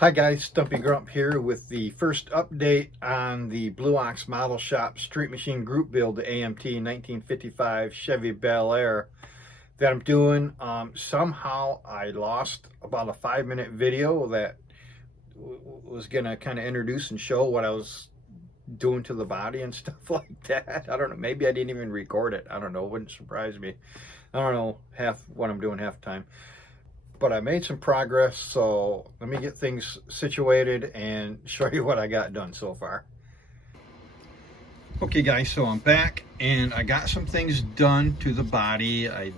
Hi guys, Stumpy Grump here with the first update on the Blue Ox Model Shop Street Machine Group Build, the AMT 1955 Chevy Bel Air that I'm doing. Somehow I lost about a 5-minute video that was gonna kind of introduce and show what I was doing to the body and stuff like that. I don't know, maybe I didn't even record it. I don't know, it wouldn't surprise me. I don't know half what I'm doing half the time. But I made some progress, so let me get things situated and show you what I got done so far. Okay guys, so I'm back and I got some things done to the body. I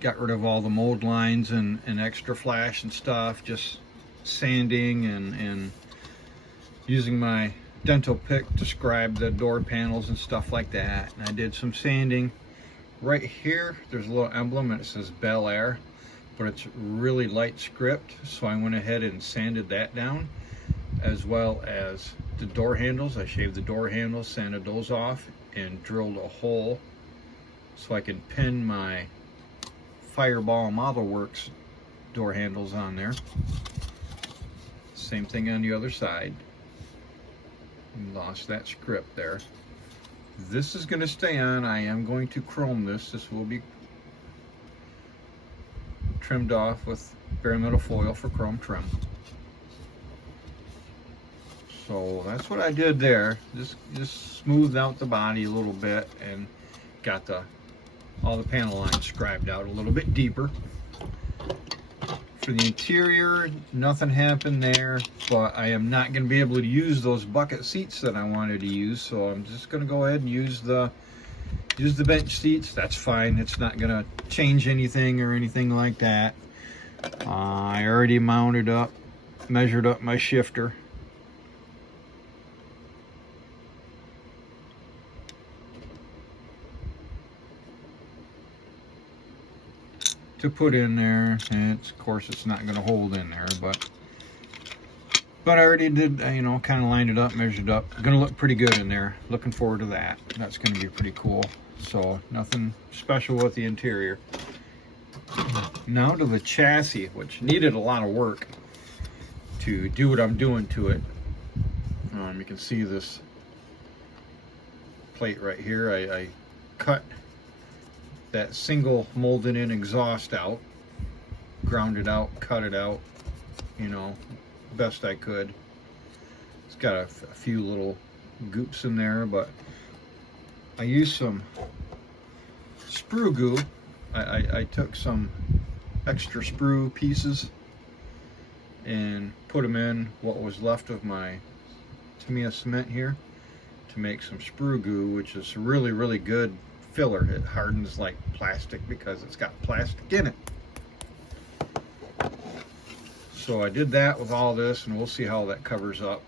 got rid of all the mold lines and extra flash and stuff, just sanding and using my dental pick to scribe the door panels and stuff like that. And I did some sanding. Right here, there's a little emblem and it says Bel Air, but it's really light script, so I went ahead and sanded that down, as well as the door handles. I shaved the door handles, sanded those off, and drilled a hole so I can pin my Fireball Model Works door handles on there. Same thing on the other side. Lost that script there. This is going to stay on. I am going to chrome this. This will be trimmed off with bare metal foil for chrome trim. So that's what I did there. Just smoothed out the body a little bit and got all the panel lines scribed out a little bit deeper. For the interior, nothing happened there, but I am not going to be able to use those bucket seats that I wanted to use, so I'm just going to go ahead and use the bench seats. That's fine. It's not going to change anything or anything like that. I already mounted up, measured up my shifter. To put in there, and of course it's not going to hold in there, but I already did, kind of lined it up, measured up. Going to look pretty good in there. Looking forward to that. That's going to be pretty cool. So nothing special with the interior. Now to the chassis, which needed a lot of work to do what I'm doing to it. You can see this plate right here. I cut that single molded in exhaust out, ground it out, cut it out, best I could. It's got a few little goops in there, but I used some sprue goo. I took some extra sprue pieces and put them in what was left of my Tamiya cement here to make some sprue goo, which is really, really good filler. It hardens like plastic because it's got plastic in it. So I did that with all this, and we'll see how that covers up.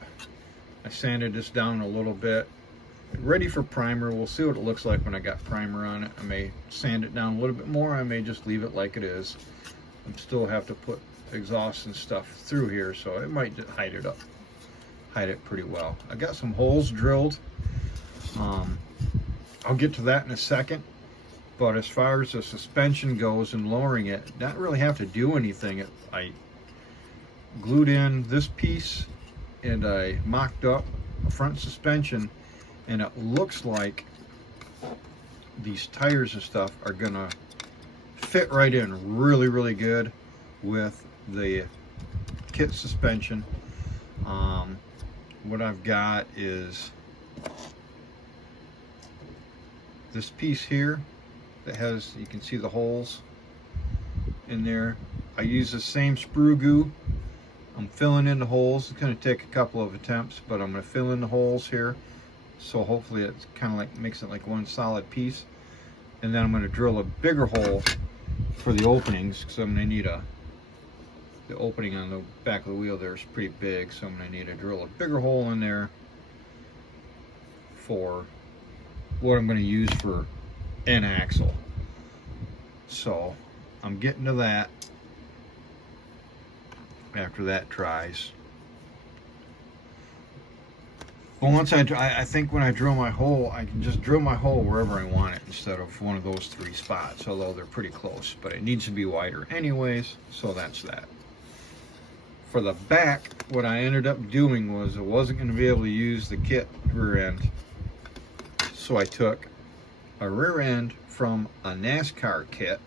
I sanded this down a little bit. Ready for primer. We'll see what it looks like when I got primer on it. I may sand it down a little bit more. I may just leave it like it is. I still have to put exhaust and stuff through here, so it might hide it pretty well. I got some holes drilled. I'll get to that in a second. But as far as the suspension goes and lowering it, not really have to do anything. I glued in this piece and I mocked up a front suspension, and it looks like these tires and stuff are gonna fit right in really, really good with the kit suspension. What I've got is this piece here that has, you can see the holes in there. I use the same sprue goo. I'm filling in the holes. It's going to take a couple of attempts, but I'm going to fill in the holes here, so hopefully it's kind of like makes it like one solid piece. And then I'm going to drill a bigger hole for the openings, because I'm going to need the opening on the back of the wheel there is pretty big, so I'm going to need to drill a bigger hole in there for what I'm going to use for an axle. So I'm getting to that after that dries. But once I think when I drill my hole, I can just drill my hole wherever I want it instead of one of those 3 spots, although they're pretty close, but it needs to be wider anyways, so that's that. For the back, what I ended up doing was I wasn't going to be able to use the kit rear end. So I took a rear end from a NASCAR kit.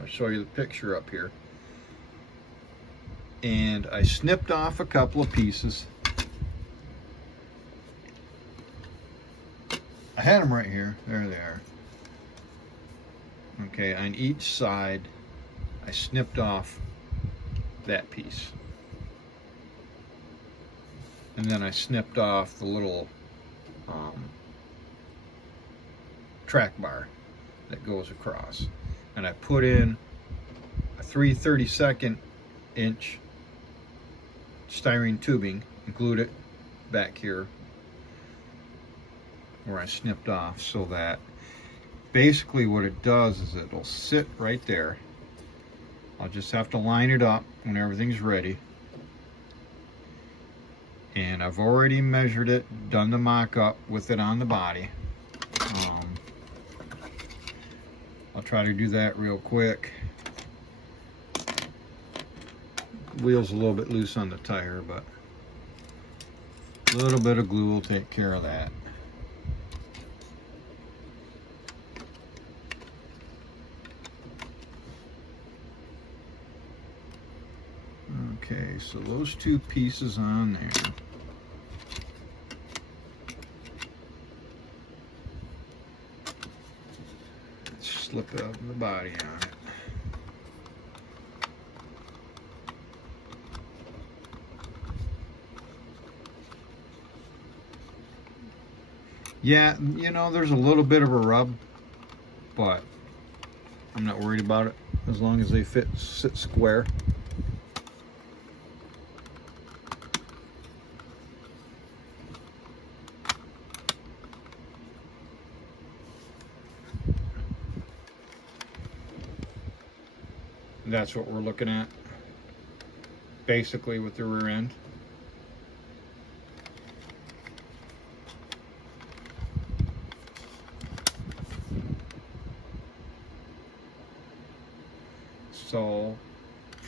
I'll show you the picture up here. And I snipped off a couple of pieces. I had them right here. There they are. Okay, on each side, I snipped off that piece. And then I snipped off the little track bar that goes across. And I put in a 3/32 inch styrene tubing, include it back here where I snipped off, so that basically what it does is it'll sit right there. I'll just have to line it up when everything's ready. And I've already measured it, done the mock-up with it on the body. I'll try to do that real quick. Wheel's a little bit loose on the tire, but a little bit of glue will take care of that. Okay, so those two pieces on there. Slip out the body on it. Yeah, you know, there's a little bit of a rub, but I'm not worried about it as long as they sit square. That's what we're looking at, basically, with the rear end. So,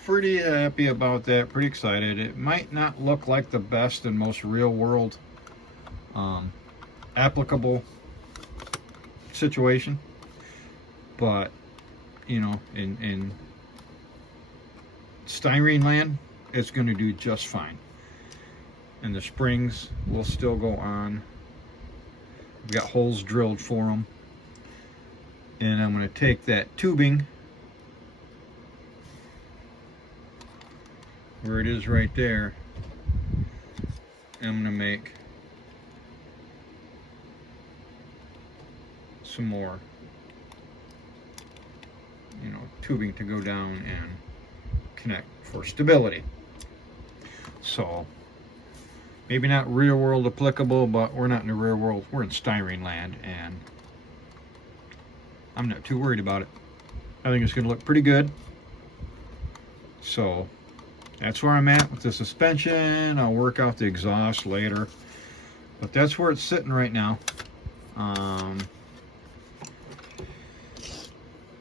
pretty happy about that, pretty excited. It might not look like the best and most real-world applicable situation, but, you know, in styrene land, it's going to do just fine. And the springs will still go on. I've got holes drilled for them. And I'm going to take that tubing, where it is right there, and I'm going to make some more, you know, tubing to go down and connect for stability. So maybe not real world applicable, but we're not in the real world, we're in styrene land, and I'm not too worried about it. I think it's going to look pretty good. So that's where I'm at with the suspension. I'll work out the exhaust later, but that's where it's sitting right now.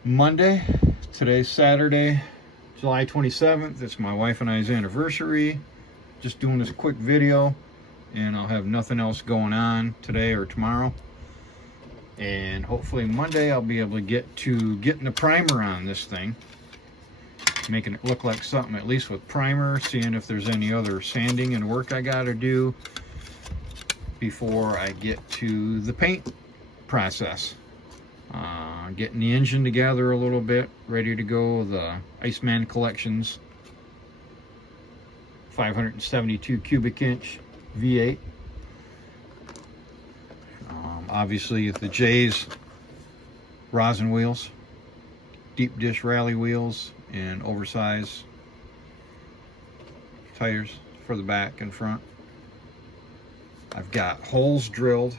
Monday, today's Saturday, July 27th. It's my wife and I's anniversary. Just doing this quick video, and I'll have nothing else going on today or tomorrow. And hopefully Monday I'll be able to get to getting the primer on this thing, making it look like something, at least with primer, seeing if there's any other sanding and work I gotta do before I get to the paint process. Getting the engine together a little bit, ready to go. The Iceman Collections 572 cubic inch V8. Obviously the J's rosin wheels, deep dish rally wheels, and oversized tires for the back and front. I've got holes drilled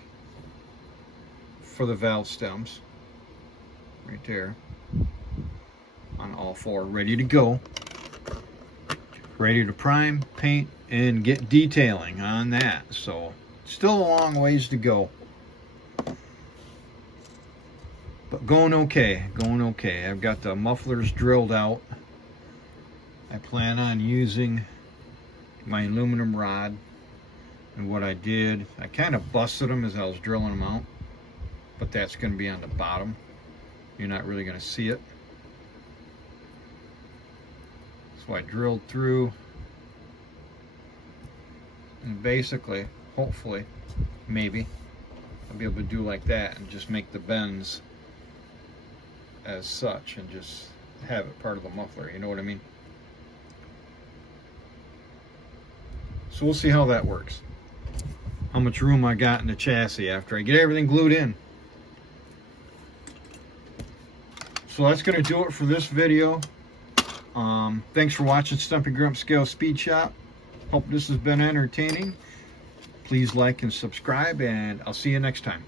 for the valve stems right there on all four, ready to go, ready to prime, paint, and get detailing on that. So still a long ways to go, but going okay, going okay. I've got the mufflers drilled out. I plan on using my aluminum rod, and what I did, I kind of busted them as I was drilling them out, but that's going to be on the bottom. You're not really going to see it. So I drilled through, and basically, hopefully, maybe, I'll be able to do like that and just make the bends as such and just have it part of the muffler, you know what I mean? So we'll see how that works. How much room I got in the chassis after I get everything glued in. So that's going to do it for this video. Thanks for watching Stumpy Grump Scale Speed Shop. Hope this has been entertaining. Please like and subscribe, and I'll see you next time.